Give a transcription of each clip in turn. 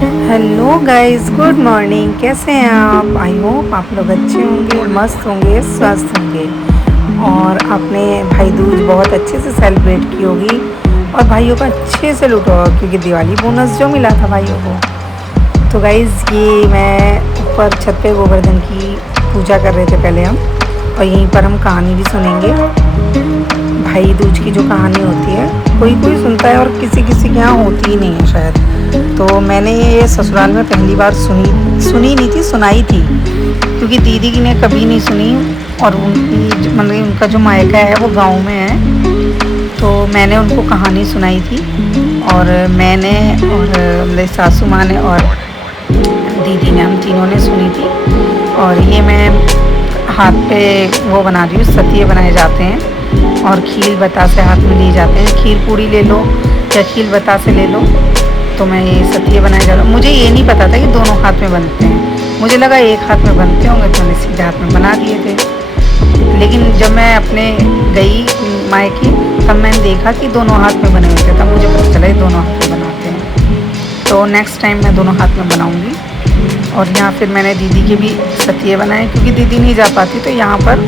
Hello guys, good morning. कैसे हैं आप? आई होप आप लोग अच्छे होंगे, मस्त होंगे, स्वस्थ होंगे और आपने भाई दूज बहुत अच्छे से सेलिब्रेट की होगी और भाइयों का अच्छे से लूटा होगा क्योंकि दिवाली बोनस जो मिला था भाइयों को। तो गाइस, ये मैं ऊपर छत पे गोवर्धन की पूजा कर रहे थे पहले हम, और यहीं पर हम कहानी भी सुनेंगे। भाई दूज की जो कहानी होती है कोई कोई सुनता है और किसी किसी के यहाँ होती ही नहीं है शायद। तो मैंने ये ससुराल में पहली बार सुनी नहीं थी, सुनाई थी, क्योंकि दीदी की ने कभी नहीं सुनी और उनकी मतलब उनका जो मायका है वो गांव में है। तो मैंने उनको कहानी सुनाई थी और मैंने और मेरे सासू माँ ने और दीदी ने, हम तीनों ने सुनी थी। और ये मैं हाथ पे वो बना रही हूँ, सतिये बनाए जाते हैं और खील बतासे हाथ में लिए जाते हैं। खीर पूड़ी ले लो या खील बतासे ले लो। तो मैं ये सतिये बनाए जा रहा हूँ। मुझे ये नहीं पता था कि दोनों हाथ में बनते हैं, मुझे लगा एक हाथ में बनते होंगे तो मैंने सीधे हाथ में बना दिए थे। लेकिन जब मैं अपने गई मायके तब मैंने देखा कि दोनों हाथ में बने हुए थे, तब मुझे पता चला दोनों हाथ में बनाते हैं। तो नेक्स्ट टाइम मैं दोनों हाथ में बनाऊँगी। और यहाँ फिर मैंने दीदी के भी सतिये बनाए क्योंकि दीदी नहीं जा पाती, तो यहाँ पर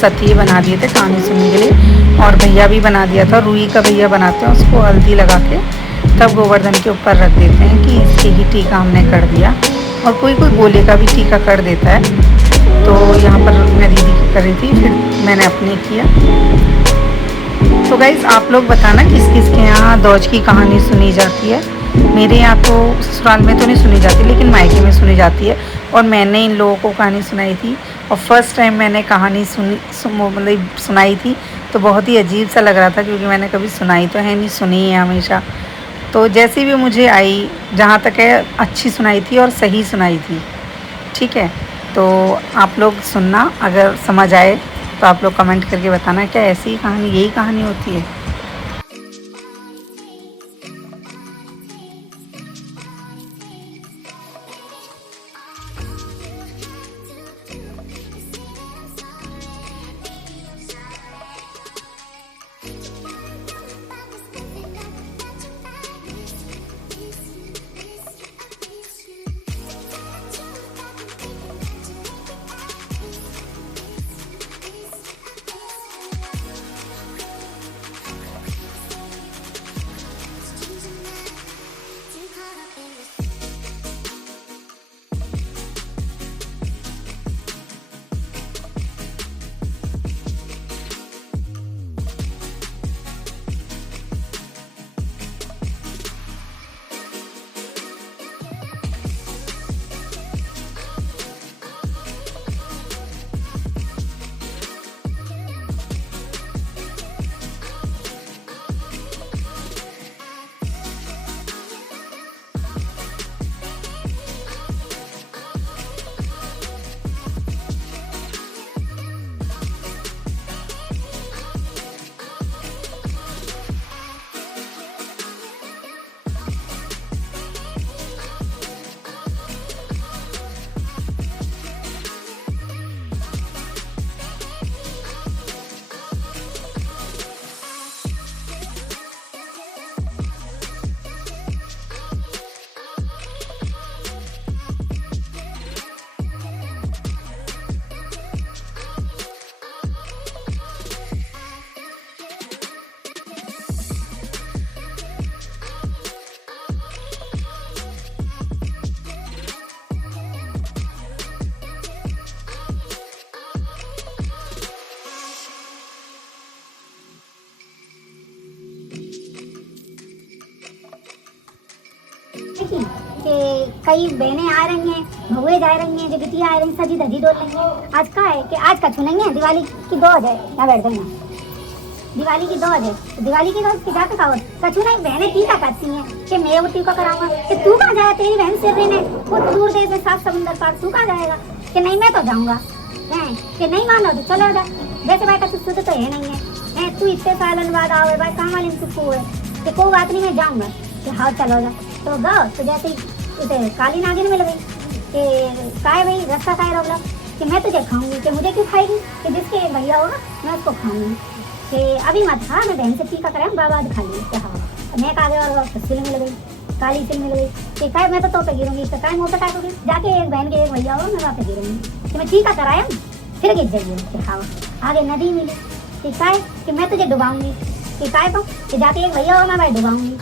सतिये बना दिए थे कहानी सुनने के लिए। और भैया भी बना दिया था, रुई का भैया बनाते हैं, उसको हल्दी लगा के तब गोवर्धन के ऊपर रख देते हैं कि इसके ही टीका हमने कर दिया। और कोई कोई गोले का भी टीका कर देता है। तो यहाँ पर मैं दीदी की कर रही थी, फिर मैंने अपने किया। तो गाइज़, आप लोग बताना किस किस के यहाँ दौज की कहानी सुनी जाती है। मेरे यहाँ तो ससुराल में तो नहीं सुनी जाती, लेकिन मायके में सुनी जाती है। और मैंने इन लोगों को कहानी सुनाई थी और फर्स्ट टाइम मैंने कहानी मतलब सुनाई थी, तो बहुत ही अजीब सा लग रहा था क्योंकि मैंने कभी सुनाई तो है नहीं, सुनी है हमेशा। तो जैसी भी मुझे आई, जहाँ तक है अच्छी सुनाई थी और सही सुनाई थी। ठीक है, तो आप लोग सुनना, अगर समझ आए तो आप लोग कमेंट करके बताना क्या ऐसी ही कहानी, यही कहानी होती है। कि कई बहनें आ रही हैं, भगवे जा रही हैं, जो बिटिया आ रही सजी धजी डोल रही हैं। आज का है कि आज का छुनेंगे, दिवाली की दौज है, यहाँ बैठ गई दिवाली की दौज है, तो दिवाली की दौज की जाकर का कछु नहीं, बहनें टीका करती हैं कि मैं वो टीका कराऊंगा, कि तू कहाँ जाए, तेरी बहन से रहने वो दूर देश में 7 समुंदर पार, तू कहाँ जाएगा, कि नहीं मैं तो जाऊंगा, हैं कि नहीं मानो तो चलो जा, जैसे भाई का शुद्ध तो है नहीं है, तू इतने सालन बाद आओ भाई, काम वाली सुखू है कि कोई बात नहीं मैं जाऊंगा, कि हाँ चलो जा। तो गो तो जैसे ही काली नागिन मिल गई कि काय भाई रास्ता काय रोला, कि मैं तुझे खाऊंगी, कि मुझे क्यों खाएगी, कि जिसके भैया होगा मैं उसको खाऊंगी, कि अभी मत खा, मैं बहन से टीका कराऊँ बाबा खा ली, कि हाँ मैं कागे और तस्वीर मिल गई। काली सिल मिल गई कि काय मैं तो पे गिरूंगी, तो काय मुँह पे काय करूँगी, जाके एक बहन के एक भैया हो मैं वहाँ पे गिरूंगी कि मैं टीका कराया फिर गिर जाइए कि खाओ। आगे नदी मिली कि काय कि मैं तुझे डुबाऊंगी कि काय को कि जाके एक भैया हो मैं भाई डुबाऊंगी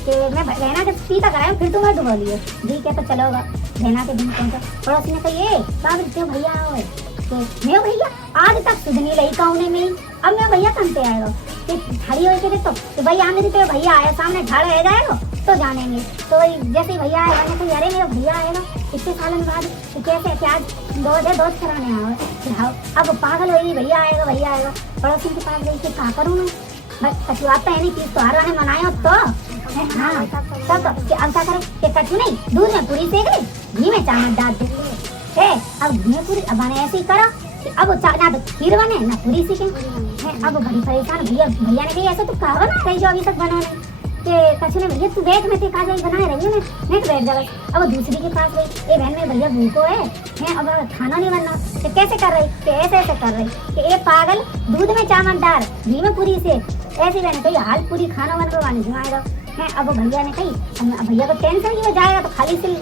कि मैं बहना के टीका कराया फिर तुम्हें डुबा लिए। ठीक है तो चलो बहना के दिन पहुँचा। पड़ोसी ने कही बाबू क्यों भैया आओ कि मैं भैया आज तक सुधनी रही काउने में ही, अब मैं भैया कमते आएगा कि खड़ी हो के तो भैया आने पे भैया आया सामने झाड़ रह जाएगा तो जानेंगे। तो जैसे ही भैया आएगा मैंने कही अरे मेरा भैया आएगा इतने सालन बाद तो कैसे क्या दोज कराने आओ। अब पागल होगी भैया आएगा। पड़ोसी के पास गई कि कहा करूँ मैं कचुआता है नहीं चीज तो हर मनाए हो तो हाँ तब अब क्या करे कि कचू नहीं दूध में पूरी सेक ले घी में चावल डाल दे अब घी में पूरी अब ऐसे ही करो कि अब ना तो खीर बने ना पूरी सीखे। अब बड़ी परेशान भैया ने कही ऐसे तो कहा बना रही जो अभी तक बना नहीं कि कछु ने भैया तू बैठ में ते काज बनाए रही है मैं तो बैठ जाए। अब दूसरी के पास गई ए बहन में भैया भूखो है अब खाना नहीं बनना तो कैसे कर रही कि ऐसे कर रही कि ए पागल दूध में चावल डाल घी में पूरी से ऐसी बहन कही हाल पूरी खाना बनवाने जुआएगा है। अब भैया ने कही भैया को टेंशन ही हो जाएगा तो खाली सिल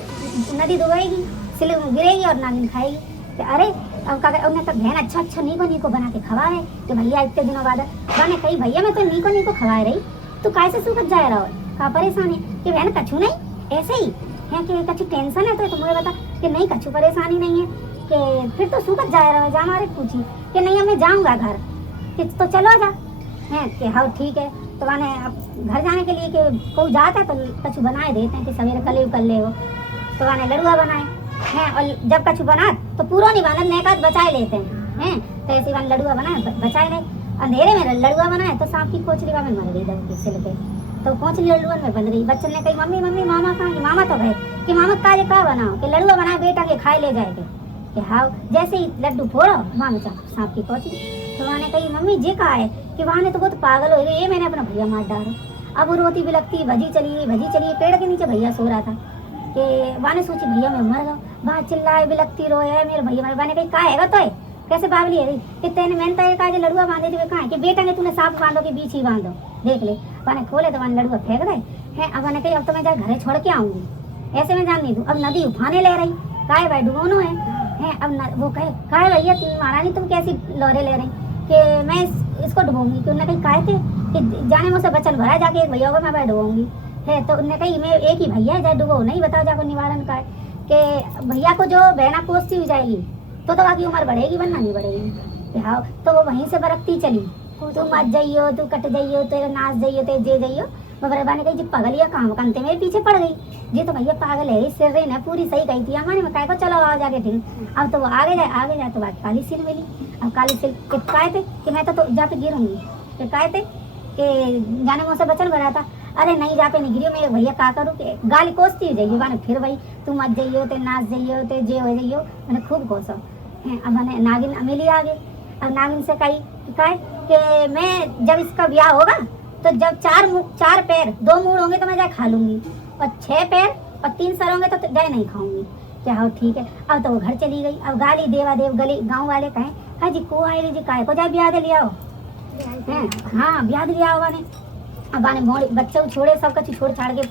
नदी डुबेगी सिल गिरेगी और नागिन खाएगी। अरे अब का उन्हें तो बहन अच्छा नीको बना के खवाए तो भैया इतने दिनों बाद बने कही भैया मैं तो नीको खवाए रही तो कैसे सूखत जाए रहा का परेशानी कि बहन कछु नहीं ऐसे ही है कि कछु टेंशन है तो मुझे बता कि नहीं कछु परेशानी नहीं है कि फिर तो सूखत जाए रहा जा हमारे पूछी कि नहीं मैं जाऊंगा घर कि तो चलो जा है कि हाँ ठीक है। तो मैंने अब घर जाने के लिए कि कोई जाता है तो कछु बनाए देते हैं कि सवेरे कल कर ले हो तो मैंने लड़ुआ बनाए हैं और जब कछु बना तो पूरा नहीं बना नेकात बचाए लेते हैं तो ऐसे मैंने लड़ुआ बनाए बचाए गए। अंधेरे में लड़ुआ बनाए तो सांप की कोचली में मर गई जब सिल पे तो कोचली लड़ुआ में बन रही। बच्चन ने कही मम्मी मामा कहाँ की मामा तो गए कि मामा काजे का बनाओ कि लड़ुआ बनाए बेटा के खाए ले जाएगे कि हाँ जैसे ही लड्डू फोड़ो वहाँ में सांप की कोचली। तो वहाँ ने कही मम्मी जी कहा है कि वहाँ ने तो बहुत पागल हो गई ये मैंने अपना भैया मार डाला। अब वो रोती बिलकती भजी चली पेड़ के नीचे भैया सो रहा था कि वहाँ ने सोची भैया मैं मर गया वहाँ चिल्लाए बिलकती रोए मेरे भैया मर। मैंने कही कहा है तो कैसे बावली है कि तेने मैंने तो एक आज लड़ुआ बांधे थे कहाँ कि बेटा ने तूने सांप बांधो के बीच ही बांधो देख ले। मैंने खोले तो मैंने लड़ुआ फेंक दे है। अब मैंने कही अब तो मैं जाए घरे छोड़ के आऊंगी ऐसे में जान नहीं दूँ। अब नदी उफाने ले रही काय भाई डुबोनो है अब वो कहे काय भैया महारानी तुम कैसी लौरे ले रही कि मैं इसको डुबोंगी। तो उन्होंने कही काय थे कि जाने मुझसे बचन भरा जाके एक भैया को मैं डुबोंगी है। तो उन्होंने कही मैं एक ही भैया है जाए डुबो नहीं बताओ जाको निवारण का है कि भैया को जो बहना कोसती हो जाएगी तो बाकी उम्र बढ़ेगी वरना नहीं बढ़ेगी। हाँ तो वो वहीं से बरकती चली तू मत जाइयो तू कट जाइयो तेरे नाच जाइयो तेरे जे जाइयो। बबरबा ने कही जी पगलिया काम करते मेरे पीछे पड़ गई जी तो भैया पागल है सिर रही ना पूरी सही कही थी हमारे में काय को चलो आओ जाके ठीक। अब तो वो आगे जाए तो बात काली सिल मिली। अब काली सिल काय थे कि मैं तो जाके गिरूंगी फिर काय थे कि जाने मुझसे बचन भरा था अरे नहीं जाके नहीं गिरी मैं भैया का करूँ कि गाली कोसती जाइयो मैंने फिर भाई तू मत जाइयो ते नाच जाइयो ते जे हो जाइयो मैंने खूब कोसो। अब मैंने नागिन अमेली आ गई। अब नागिन से कही कि मैं जब इसका ब्याह होगा तो जब चार पैर 2 मुंह होंगे तो मैं जाए खा लूंगी और 6 पैर और 3 सर होंगे तो जाए नहीं खाऊंगी क्या हाँ ठीक है। अब तो वो घर चली गई। अब गाली देवादेव गली गाँव वाले कहें हाँ जी को आए जी काय को जाए ब्याह दे लिया हाँ ब्याह दे लिया होगा ने। अब आने मोड़ बच्चे छोड़े सब कछु छोड़ छाड़ के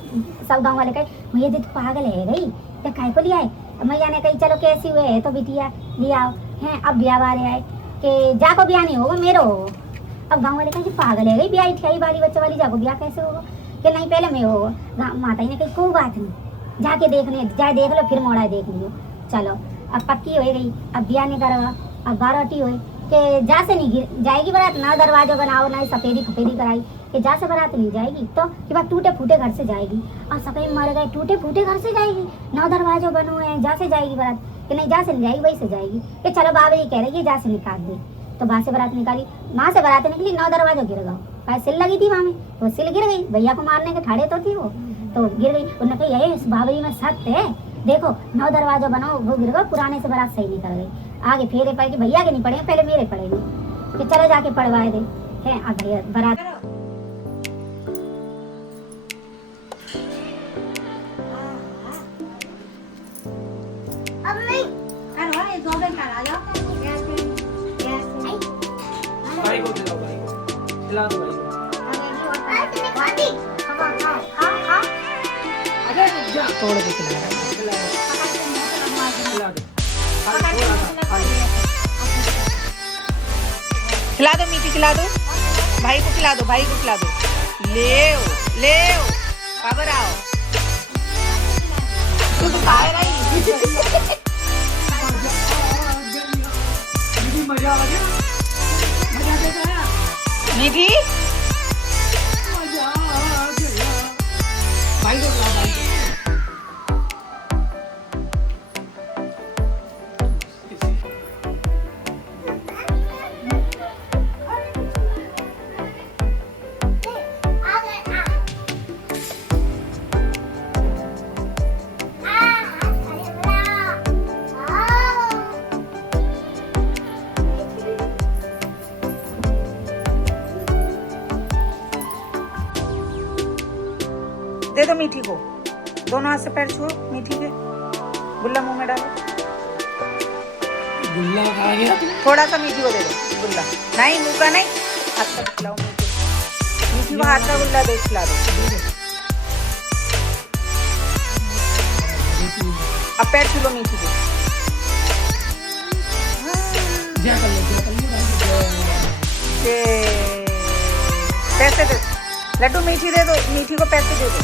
सब गाँव वाले कहे भैया जी तो पागल है गई क्या काय को लिया है। मैया ने कही चलो कैसी हुए है तो बिटिया लिया है। अब ब्याह वाले आए कि जाको ब्याह नहीं होगा मेरो हो। अब गाँव वाले कहे पागल है गई ब्याह ठियाई वाली बच्चे वाली जाको ब्याह कैसे होगा कि नहीं पहले मैं होगा। माता ने कही कोई बात नहीं जाके देखने जाए देख लो फिर मोड़ा देख लियो चलो। अब पक्की हो गई अब ब्याह नहीं करवा। अब बारोटी हुई कि जा से नहीं जाएगी बारात ना दरवाजा बनाओ ना सफेदी खफेदी कराई कि जा से बारात नहीं जाएगी तो कि बात टूटे फूटे घर से जाएगी। और सफेद मर गए टूटे फूटे घर से जाएगी नौ दरवाजों बनो है जा से जाएगी बारात कि नहीं जा से नहीं जाएगी वही से जाएगी कि चलो बाबा ये कह रही है जा से निकाल दे। तो वहाँ से बारात निकाली वहाँ से बारात निकली 9 दरवाजों गिर गए भाई सिल लगी थी वहाँ में तो सिल गिर गई भैया को मारने के ठाड़े तो थी वो तो गिर गई। उन्होंने कहा ये इस बाबरी में सत्य है देखो 9 दरवाजा बनाओ वो गिर गए पुराने से बारात सही निकल गई। आगे फेरे पाए कि भैया के नहीं पड़ेंगे पहले मेरे पड़ेंगे कि चलो जाके पढ़वाए दे है। अब भैया बारात भाई को दिलाओ भाई को दिला दो भाई को। तोड़ के खिला रहा है। खिला दो। खिला दो मीठी, खिला दो भाई को, खिला दो भाई को, खिला दो। ले बाबर आओ, तू तो खाए रही। मजा आ गया, मजा कैसा है? मीठी मजा आ गया। भाई को खिलाओ, भाई को। दे दो मीठी को, दोनों हाथ से पैर छुओ मीठी के, गुल्ला मुंह में डालो। गुल्ला खा गया तू। थोड़ा सा मीठी को दे दो गुल्ला, नहीं मुंह का नहीं, हाथ का खिलाओ मीठी, मीठी को हाथ का गुल्ला दे, खिला दो। अब पैर छू लो मीठी को। जा कर लो, जा कर लो। ये पैसे दे, लड्डू मीठी दे दो, मीठी को पैसे दे दो।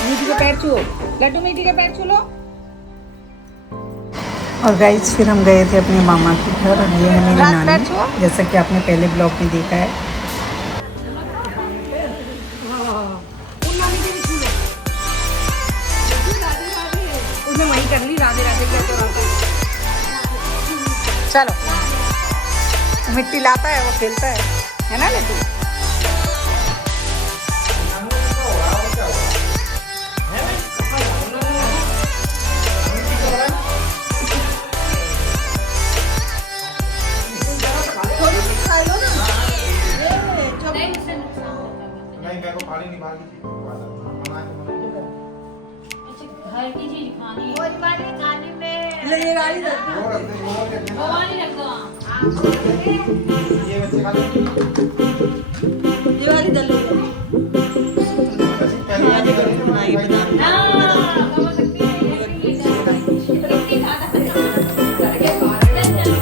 मीठी के पैर छुओ, लड्डू मीठी के पैर छू लो। और गाइस फिर हम गए थे अपने मामा के घर, और ये है मेरी नानी, जैसा कि आपने पहले ब्लॉग में देखा है। उसने वही कर ली, राधे राधे करके राधे। चलो, मिट्टी लाता है वो खेलता है ना लड्डू। नहीं मेरे को खाली नहीं भागी थी घर की चीज खानी है। खाने में ले ये गाड़ी दे। भगवान ही रखो। ये बच्चे खा ले ये वाली दल ले। पहले वाली दल बनाई बता ना समझ सकती है ये इतनी ज्यादा करके बाहर चलो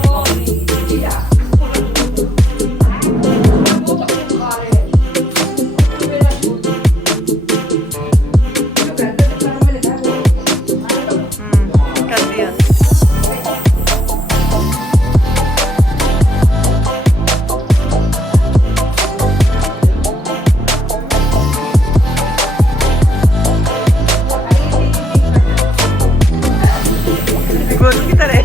कर दिया। गोलू की तरह।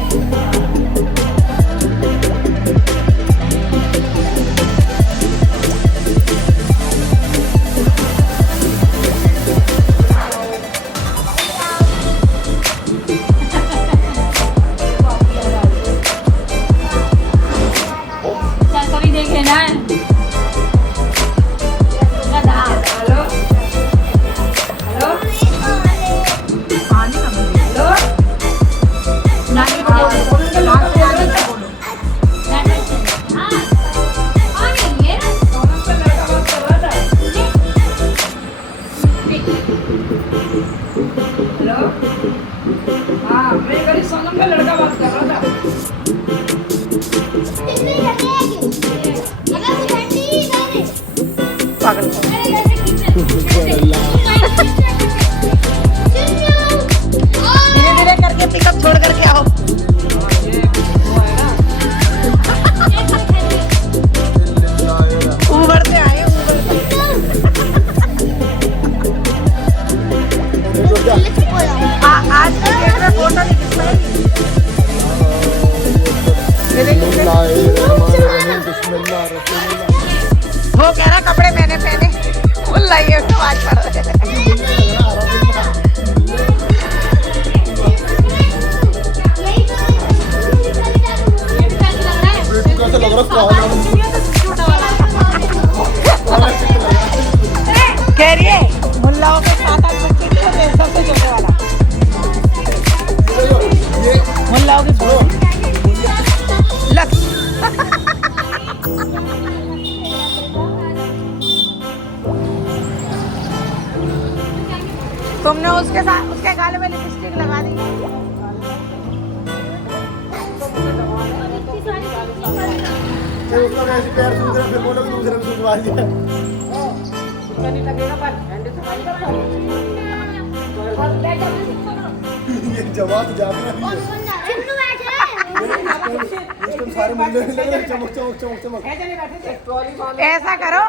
चल कभी देखे ना हेलो हेलो हेलो नानी को बोलो हाँ कौन है ये हेलो हाँ मैं गरीब सोनम का लड़का बात कर रहा था। पागल धीरे धीरे करके पिकअप छोड़ करके आओ। ऊबर से आए, आज की डेट में फोटो नहीं खिंचवाई। वो कह रहा कपड़े मैंने पहने, फुल लाइए उसको आज पड़ रहे हैं। लग रहा कह रही है मुल्लाओं के 7-8 बच्चे थे, सबसे छोटे वाला मुल्लाओं के लग तुमने उसके साथ उसके गाल में लिपस्टिक लगा दी। फिर उसका वैसे पैर सूख रहा, फिर बोलोगे दूसरे में सूखवा दिया। ये जवाब जाते हैं चिन्नू बैठे इसको सारे मुंडे में लग रहे चमक चमक चमक चमक। ऐसा करो,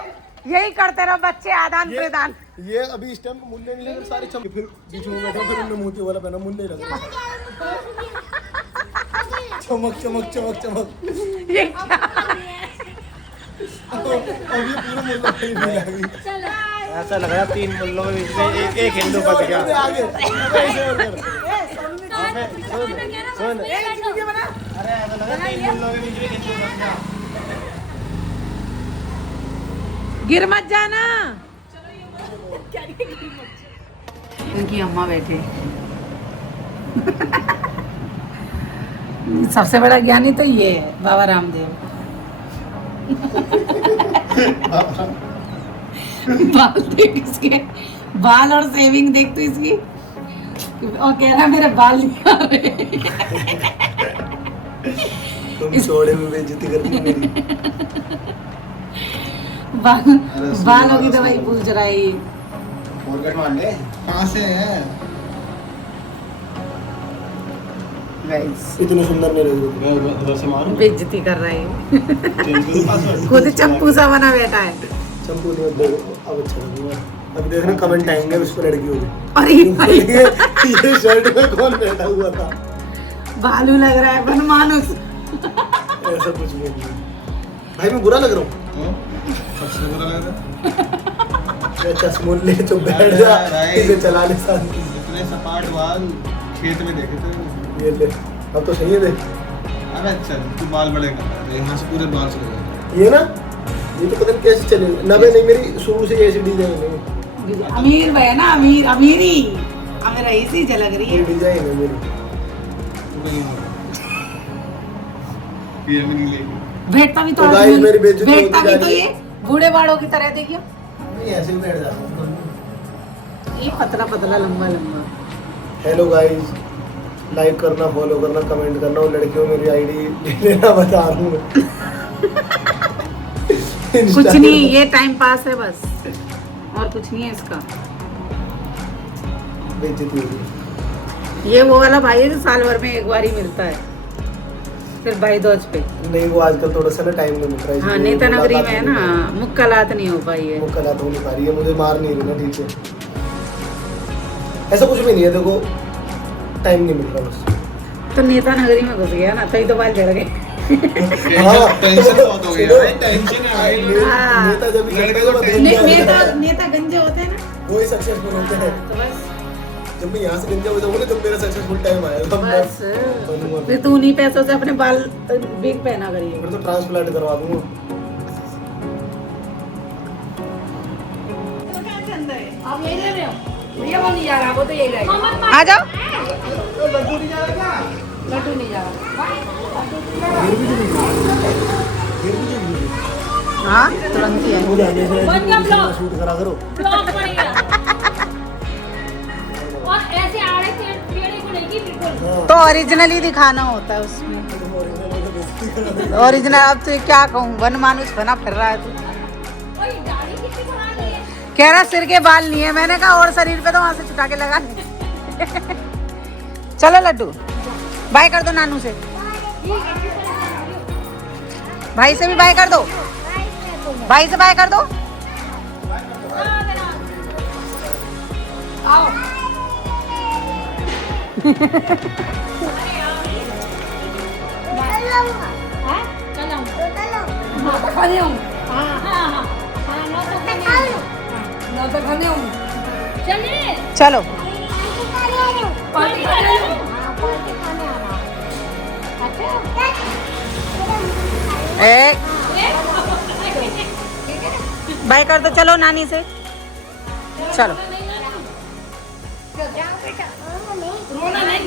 यही करते रहो बच्चे, आदान प्रदान। ये अभी इस टाइम मुंडे नहीं लग रहे सारे चमक, फिर बीच में बैठो, फिर उन्होंने मोती वाला पहना, मुंडे लग रहे चमक चमक चमक चमक। ये क्या? अब ये पूरा मुल्ला नहीं लगी। ऐसा लग रहा 3 मुल्लों के बीच में एक हिंदू बच गया। आगे सुन अरे ऐसा लग रहा 3 मुल्लों के बीच में हिंदू बच गया। गिर मत जाना। इनकी अम्मा बैठे। सबसे बड़ा ज्ञानी तो ये है, बाबा रामदेव। बाल देख इसके, बाल और सेविंग देख तो इसकी, और कह रहा मेरे बाल नहीं आ रहे। तुम छोड़े में बेइज्जती करती मेरी। बालों की दवाई पूछ रहा है ये। फोरकट मान ले, कहाँ से है? इतने सुंदर नहीं लग रहे। मैं उधर से मारूं? बेइज्जती कर रहा है खुद चंपू सा बना बैठा है। चंपू नहीं, अब अच्छा लगेगा। अब देखना कमेंट आएंगे उस पर लड़की होगी। अरे ये शर्ट में कौन बैठा हुआ था? बालू लग रहा है बनमानुस। ऐसा कुछ भी नहीं भाई, मैं बुरा लग रहा हूँ। सबसे बुरा लग रहा है चश्मों ले तो बैठ जा, इसे चला ले साथ। इतने सपाट बाल खेत में देखे थे ये ले। अब तो सही है देख। अबे चल तू बाल बड़े कर रहा है, यहाँ से पूरे बाल चले गए ये ना। ये तो पता नहीं कैसे चले ना। भाई नहीं, मेरी शुरू से ऐसी डिजाइन है। अमीर भाई ना, अमीर अमीरी हमें रईसी झलक रही ये है। डिजाइन है मेरी। बैठता भी तो तो guys, मेरी बेइज्जती बैठता होती भी जा तो रही ये बूढ़े बाड़ों की तरह देखियो, नहीं ऐसे ही बैठ जाता हूँ। ये पतला पतला लंबा लंबा। हेलो गाइस, लाइक करना, फॉलो करना, कमेंट करना, और लड़कियों मेरी आईडी लेना बता रहा हूँ। कुछ नहीं, ये टाइम पास है बस, और कुछ नहीं है इसका। बेइज्जती होगी। ये वो वाला भाई है जो साल भर में एक बार ही मिलता है, फिर भाई दोज पे। नहीं वो आजकल थोड़ा सा ना टाइम नहीं मिल रहा है। हाँ, नेता नगरी में है ना, मुक्कालात नहीं हो पाई है। मुक्कालात हो नहीं पा रही है, मुझे मार नहीं रही ना ठीक है। ऐसा कुछ भी नहीं है, देखो टाइम नहीं मिल रहा बस। तो नेता नगरी में घुस गया ना, तभी तो बाल झड़ गए। हाँ, टेंशन बहुत हो गया भाई, टेंशन है भाई। नेता जब भी करता है जब नेता गंजे होते हैं ना, वो ही सक्सेसफुल होते हैं। तो बस जब मैं यहाँ से गंजा हो जाऊंगा, जब मेरा सक्सेसफुल टाइम आएगा बस फिर तू उन्हीं पैसों से अपने बाल बिग पहना करिए। फिर तो ट्रांसप्लांट करवा दूंगा। आप यही ले रहे हो? भैया वो नहीं जा रहा, वो तो यही रहेगा। आ जाओ। लड्डू नहीं जा रहा। हाँ तुरंत ही है। मुझे हमेशा बन गया ब्लॉग। शूट करा करो। ब्लॉक पड़ेगा। और ऐसे आड़े टेढ़े को नहीं की बिल्कुल। तो ओरिजिनली दिखाना होता है उसमें। ओरिजिनल अब तो क्या कहूँ, वन मानुस बना फिर रहा है तू। ओए दाढ़ी कितनी बना ली है? कह रहा सिर के बाल नहीं है, मैंने कहा और शरीर पे तो वहां से छुटा के लगा। चलो लड्डू, बाय कर दो नानू से, भाई से भी बाय कर दो, भाई से बाय कर दो। आओ। चलो एक बाय कर दो, चलो नानी से, चलो। रोना नहीं।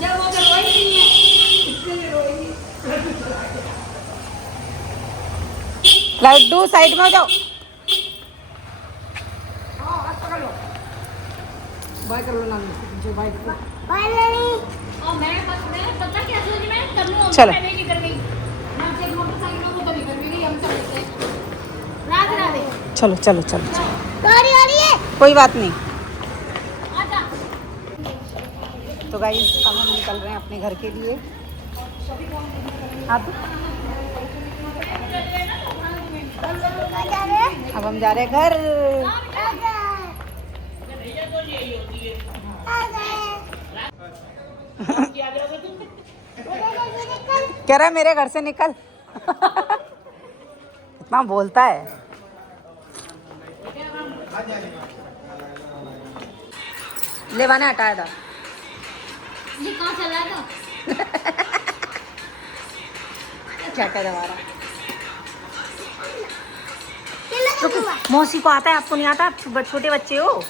जब वो रोएगी नहीं है, इसलिए रोएगी। लड्डू साइड में हो जाओ। बाय कर लो ना जो बाय करो। और मैं पता क्या सोची मैं कर लूँ चलो। मैं नहीं निकल गई मैं से मोटरसाइकिल में तो निकल गई हम चल लेते हैं रात रात चलो चलो चलो चलो, गाड़ी आ रही है। कोई बात नहीं। आजा तो गाइस अब हम निकल रहे हैं अपने घर के लिए। आप अब हम जा रहे हैं घर। कह रहा है मेरे घर से निकल। इतना बोलता है। लेवाने हटाया था। ये कहाँ चला था क्या कह रहा है? मौसी को आता है, आपको नहीं आता? आप छोटे बच्चे हो।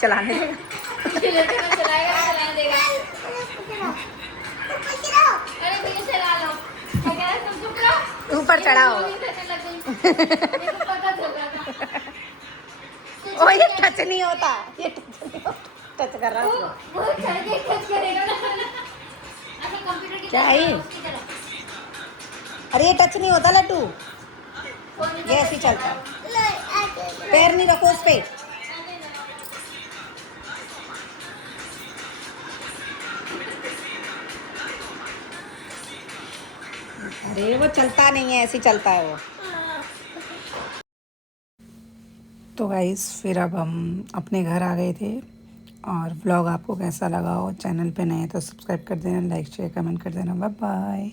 चलाने देगा। चलाएगा चलाने देगा अरे भैया चला लो क्या कह रहा है तुम चुप रहो ऊपर चढ़ाओ। ओ ये टच नहीं होता, ये टच कर रहा है उसको। क्या है ये? अरे ये टच नहीं होता लड्डू, ये ऐसे ही चलता है। पैर नहीं रखो उस पे। अरे वो चलता नहीं है, ऐसे ही चलता है वो। तो गाइस फिर अब हम अपने घर आ गए थे। और व्लॉग आपको कैसा लगा हो, चैनल पे नए तो सब्सक्राइब कर देना, लाइक शेयर कमेंट कर देना। Bye bye.